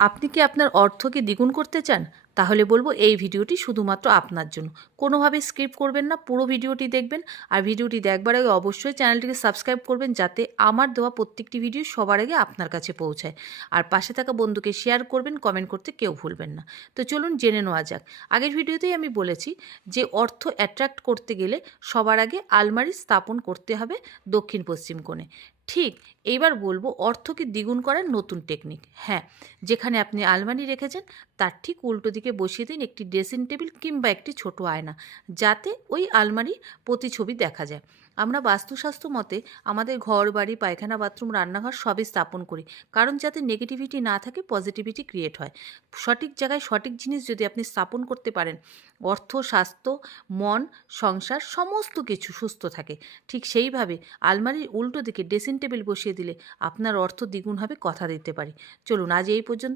আপনি কি আপনার অর্থকে দ্বিগুণ করতে চান? তাহলে বলব এই ভিডিওটি শুধুমাত্র আপনার জন্য। কোনোভাবে স্কিপ করবেন না, পুরো ভিডিওটি দেখবেন। আর ভিডিওটি দেখবার আগে অবশ্যই চ্যানেলটিকে সাবস্ক্রাইব করবেন, যাতে আমার দেওয়া প্রত্যেকটি ভিডিও সবার আগে আপনার কাছে পৌঁছায়। আর পাশে থাকা বন্ধুকে শেয়ার করবেন, কমেন্ট করতে কেউ ভুলবেন না। তো চলুন জেনে নেওয়া যাক। আগের ভিডিওতেই আমি বলেছি যে অর্থ অ্যাট্রাক্ট করতে গেলে সবার আগে আলমারি স্থাপন করতে হবে দক্ষিণ পশ্চিম কোণে। ঠিক এইবার বলবো অর্থকে দ্বিগুণ করার নতুন টেকনিক। হ্যাঁ, যেখানে আপনি আলমারি রেখেছেন তার ঠিক উল্টো দিকে বসিয়ে দিন একটি ড্রেসিং টেবিল কিংবা একটি ছোট আয়না, যাতে ওই আলমারির প্রতিছবি দেখা যায়। আমরা বাস্তুশাস্ত্র মতে আমাদের ঘর বাড়ি পায়খানা বাথরুম রান্নাঘর সবই স্থাপন করি, কারণ যাতে নেগেটিভিটি না থাকে, পজিটিভিটি ক্রিয়েট হয়। সঠিক জায়গায় সঠিক জিনিস যদি আপনি স্থাপন করতে পারেন, অর্থ, স্বাস্থ্য, মন, সংসার সমস্ত কিছু সুস্থ থাকে। ঠিক সেইভাবে আলমারির উল্টো দিকে ড্রেসিং টেবিল বসিয়ে দিলে আপনার অর্থ দ্বিগুণ হবে, কথা দিতে পারি। চলুন আজ এই পর্যন্ত।